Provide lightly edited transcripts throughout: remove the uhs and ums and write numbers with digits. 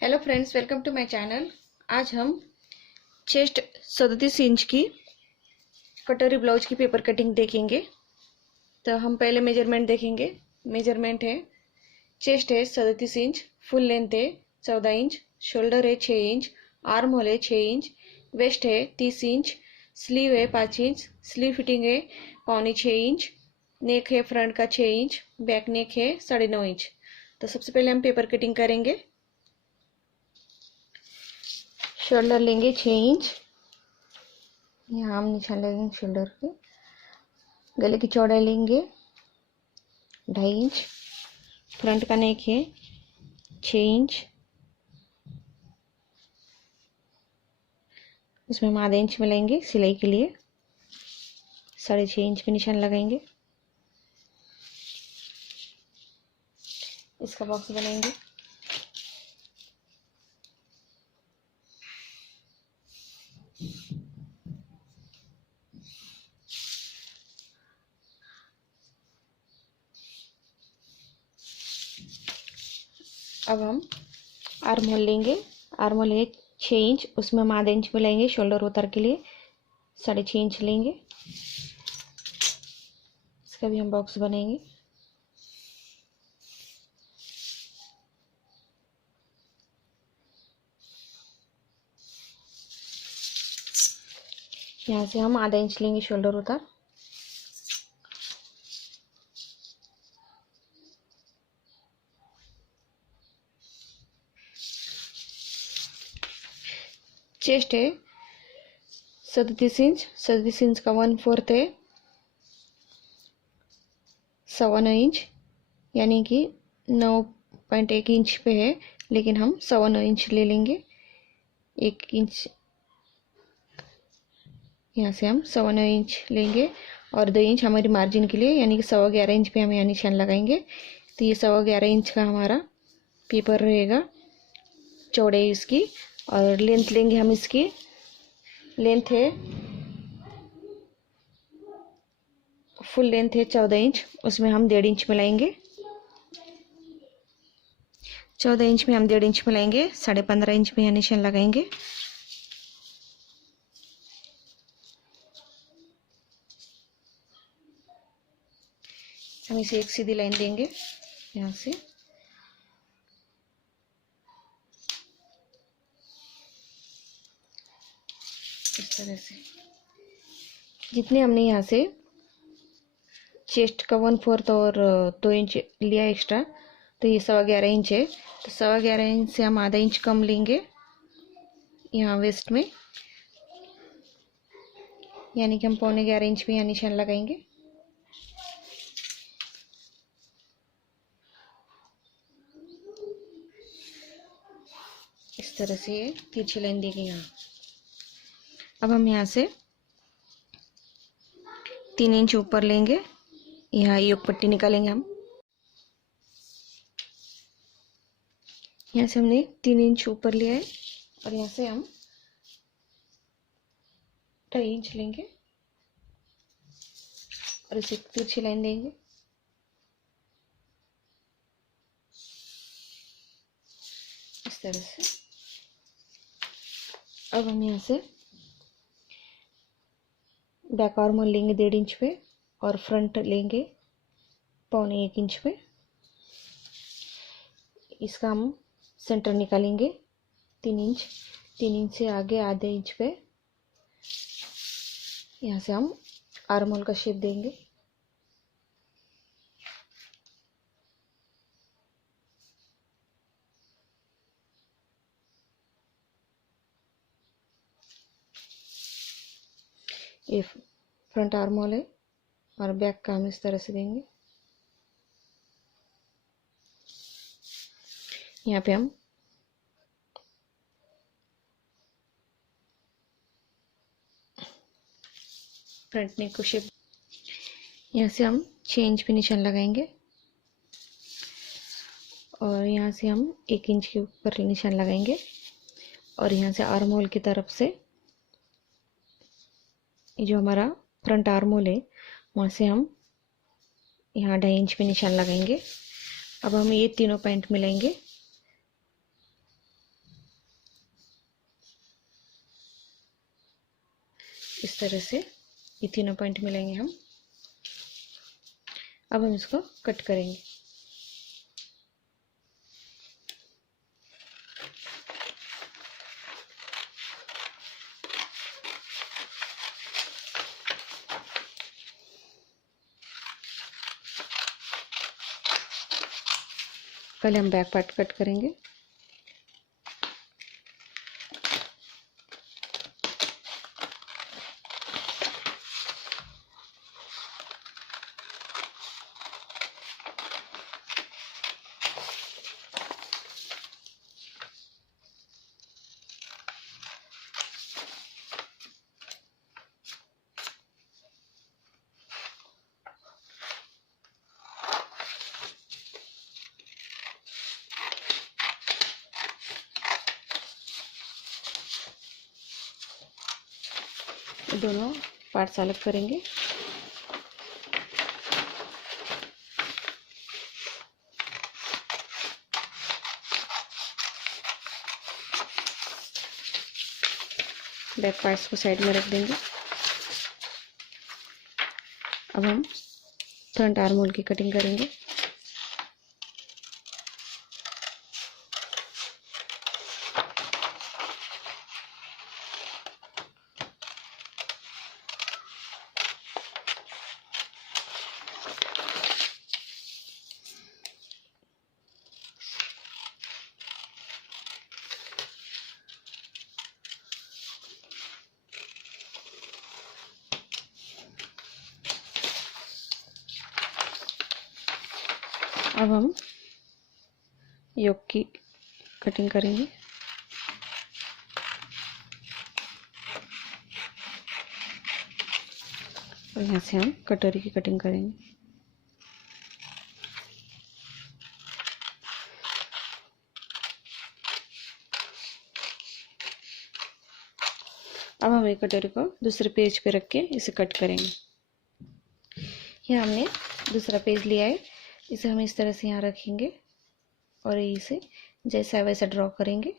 Hello friends, welcome to my channel. आज हम chest 37 inch की कटोरी ब्लाउज की पेपर कटिंग देखेंगे। तो हम पहले मेजरमेंट देखेंगे। मेजरमेंट है, चेस्ट है 37 इंच, फुल लेंथ है 14 इंच, शोल्डर है 6 इंच, आर्म होल है 6 इंच, वेस्ट है 30 इंच, स्लीव है 5 इंच, स्लीव फिटिंग है 5.25 इंच, नेक है फ्रंट का 6 इंच, बैक नेक है 9.5 इंच। तो सबसे पहले हम पेपर कटिंग करेंगे। शोल्डर लेंगे 6 इंच, यहाँ हम निशान लगेंगे शोल्डर के। गले की चौड़ाई लेंगे 2.5 इंच, फ्रंट का नेक है 6 इंच, उसमें हम आधा इंच में लेंगे सिलाई के लिए। 6.5 इंच पे निशान लगाएंगे। इसका बॉक्स बनाएंगे। अब हम आर्म होल लेंगे। आर्म होल है 6 इंच, उसमें हम आधा इंच में लेंगे शोल्डर उतार के लिए। 6.5 इंच लेंगे। इसका भी हम बॉक्स बनाएंगे। यहाँ से हम आधा इंच लेंगे शोल्डर उतार। चेस्ट है 37 इंच, 37 इंच का 1/4 है 9.25 इंच, यानी कि 9.1 इंच पे है, लेकिन हम 9.25 इंच ले लेंगे। 1 इंच यहाँ से हम 9.25 इंच लेंगे और 2 इंच हमारी मार्जिन के लिए, यानी कि 11.25 इंच पे हम यहाँ निशान लगाएंगे। तो ये 11.25 इंच का हमारा पेपर रहेगा, चौड़ाई इसकी। और लेंथ लेंगे हम इसकी। लेंथ है, फुल लेंथ है 14 इंच, उसमें हम 1.5 इंच मिलाएंगे। 14 इंच में हम 1.5 इंच मिलाएंगे। 15.5 इंच में यहाँ निशान लगाएंगे। हम इसे एक सीधी लाइन देंगे यहाँ से। इस तरह से जितने हमने यहाँ से चेस्ट का 1/4 और 2 इंच लिया एक्स्ट्रा, तो ये 11.25 इंच है। तो 11.25 इंच से हम आधा इंच कम लेंगे यहाँ वेस्ट में, यानी कि हम 11.25 इंच पे यहाँ निशान लगाएंगे। इस तरह से ये तिरछी लाइन देंगे यहाँ। अब हम यहाँ से 3 इंच ऊपर लेंगे, यहाँ योग पट्टी निकालेंगे हम। यहाँ से हमने 3 इंच ऊपर लिया है और यहाँ से हम 2.5 इंच लेंगे और इसे तिरछी लाइन देंगे। इस तरह से। अब हम यहाँ से बैक आर्म होल लेंगे 1.5 इंच पे और फ्रंट लेंगे 1.25 इंच पे। इसका हम सेंटर निकालेंगे 3 इंच। 3 इंच से आगे आधे इंच पे यहाँ से हम आर्म होल का शेप देंगे। ये फ्रंट आर्म होल है और बैक का हम इस तरह से देंगे। यहाँ पे हम फ्रंट नेक को शेप, यहाँ से हम 6 इंच पे निशान लगाएंगे और यहाँ से हम 1 इंच के ऊपर निशान लगाएंगे और यहाँ से आर्म होल की तरफ से ये जो हमारा फ्रंट आर्म होल है वहाँ से हम यहाँ 2.5 इंच पे निशान लगाएंगे। अब हम ये तीनों पॉइंट मिलाएंगे। इस तरह से ये तीनों पॉइंट मिलेंगे हम। अब हम इसको कट करेंगे। पहले हम बैक पार्ट कट करेंगे। दोनों पार्ट्स अलग करेंगे। बैक पार्ट्स को साइड में रख देंगे। अब हम फ्रंट आर्म होल की कटिंग करेंगे। अब हम योक की कटिंग करेंगे। और यहाँ से हम कटोरी की कटिंग करेंगे। अब हम एक कटोरी को दूसरे पेज पे रख के इसे कट करेंगे। यहाँ हमने दूसरा पेज लिया है, इसे हम इस तरह से यहाँ रखेंगे और इसे जैसा वैसा ड्रॉ करेंगे।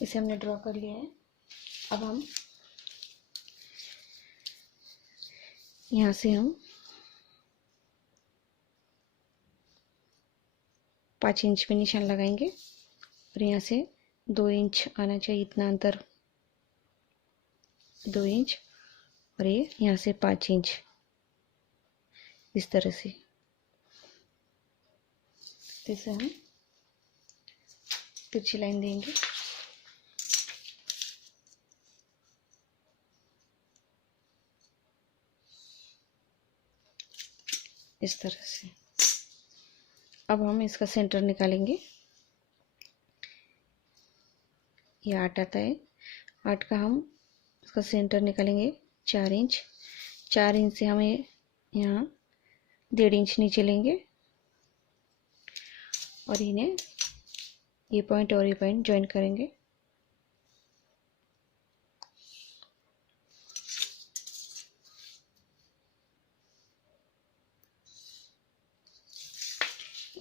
इसे हमने ड्रॉ कर लिया है। अब हम यहाँ से हम 5 इंच पे निशान लगाएंगे और यहाँ से 2 इंच आना चाहिए, इतना अंतर 2 इंच, और ये यहाँ से 5 इंच इस तरह से। इसे हम तिरछी लाइन देंगे। इस तरह से। अब हम इसका सेंटर निकालेंगे। ये 8 आता है, 8 का हम इसका सेंटर निकालेंगे 4 इंच। 4 इंच से हमें यहाँ 1.5 इंच नीचे लेंगे और इन्हें ये पॉइंट और ये पॉइंट ज्वाइन करेंगे।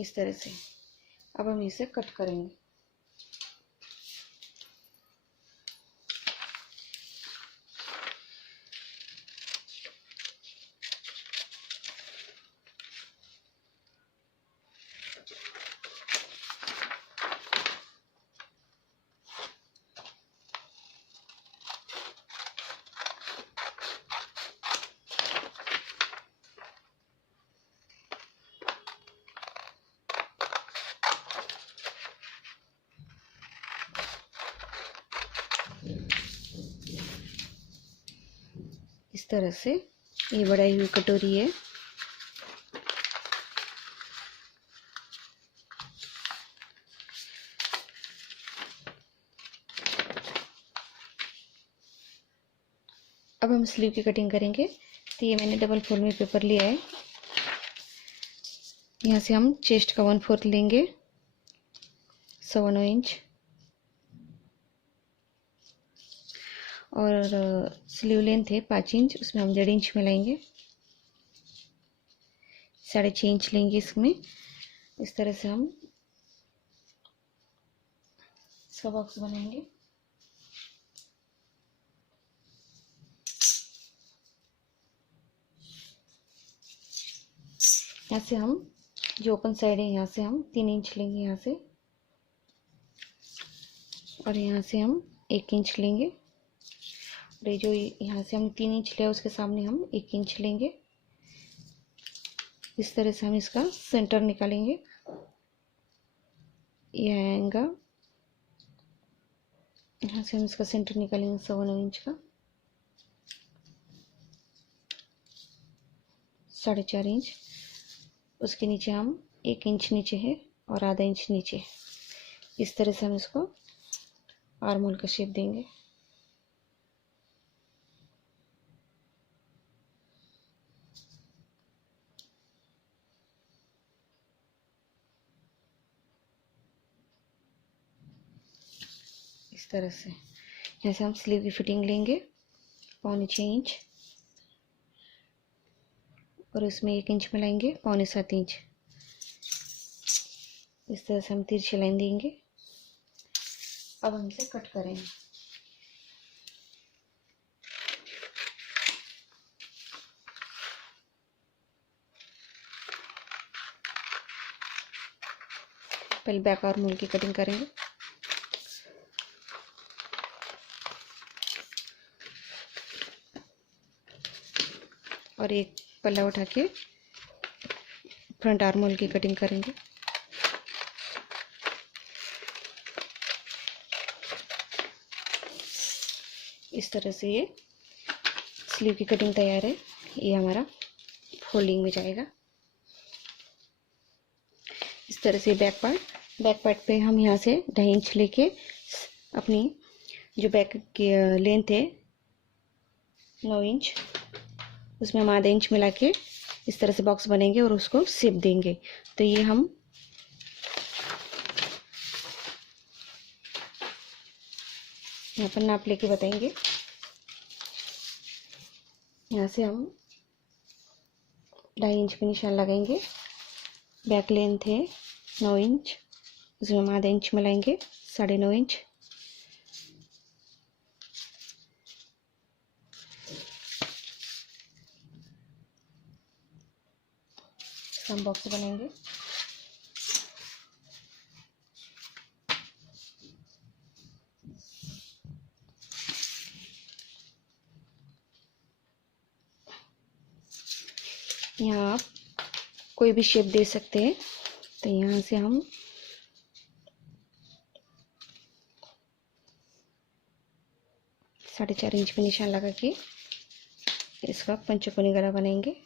इस तरह से। अब हम इसे कट करेंगे। इस तरह से ये बढ़ाई हुई कटोरी है। अब हम स्लीव की कटिंग करेंगे। तो ये मैंने डबल फोल्ड में पेपर लिया है। यहाँ से हम चेस्ट का 1/4 लेंगे, 1.25 इंच, और स्लीव लेंथ है 5 इंच, उसमें हम 1.5 इंच मिलाएंगे, 6.5 इंच लेंगे इसमें। इस तरह से हम इसका बॉक्स बनाएंगे। यहाँ से हम जो ओपन साइड है यहाँ से हम 3 इंच लेंगे यहाँ से, और यहाँ से हम 1 इंच लेंगे, और ये जो यहाँ से हम 3 इंच लिया उसके सामने हम 1 इंच लेंगे। इस तरह से हम इसका सेंटर निकालेंगे। यह आएगा, यहाँ से हम इसका सेंटर निकालेंगे 1.25 इंच का, 4.5 इंच। उसके नीचे हम 1 इंच नीचे है और आधा इंच नीचे। इस तरह से हम इसको आर्म होल का शेप देंगे। इस तरह से यहाँ से हम स्लीव की फिटिंग लेंगे 6.25 इंच, और इसमें 1 इंच मिलाएंगे 6.25 इंच। इस तरह से हम तिरछी लाइन देंगे। अब हम इसे कट करेंगे। पहले बैक आर्म होल की कटिंग करेंगे। और एक पल्ला उठा के फ्रंट आर्म होल की कटिंग करेंगे। इस तरह से ये स्लीव की कटिंग तैयार है। ये हमारा फोल्डिंग में जाएगा। इस तरह से बैक पार्ट पे हम यहाँ से 2.5 इंच लेके अपनी जो बैक की लेंथ है 9 इंच, उसमें हम आधा इंच मिला के इस तरह से बॉक्स बनेंगे और उसको शेप देंगे। तो ये हम यहाँ पर नाप लेके बताएंगे। यहाँ से हम 2.5 इंच पे निशान लगाएंगे। बैक लेंथ है 9 इंच, उसमें हम आधा इंच मिलाएंगे, 9.5 इंच। हम बॉक्स बनाएंगे। यहाँ आप कोई भी शेप दे सकते हैं। तो यहाँ से हम साढ़े 4 इंच पे निशान लगा के इसका पंचकोनी गला बनाएंगे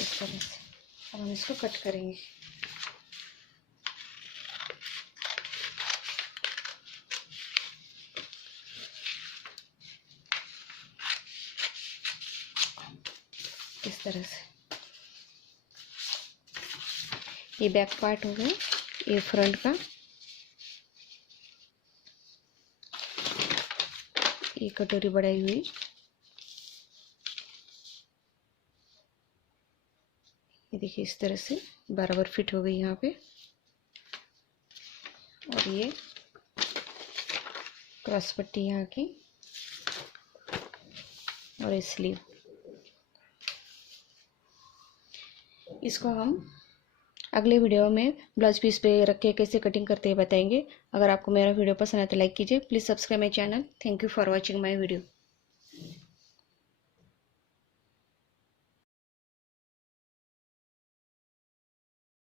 इस तरह से। अब हम इसको कट करेंगे। इस तरह से ये बैक पार्ट हो गया, ये फ्रंट का। ये कटोरी बढ़ाई हुई, ये देखिए इस तरह से बराबर फिट हो गई यहाँ पे। और ये क्रॉस पट्टी यहाँ की, और ये स्लीव। इसको हम अगले वीडियो में ब्लाउज पीस पे रख के कैसे कटिंग करते हैं बताएंगे। अगर आपको मेरा वीडियो पसंद है तो लाइक कीजिए। Please subscribe my channel. Thank you for watching my video.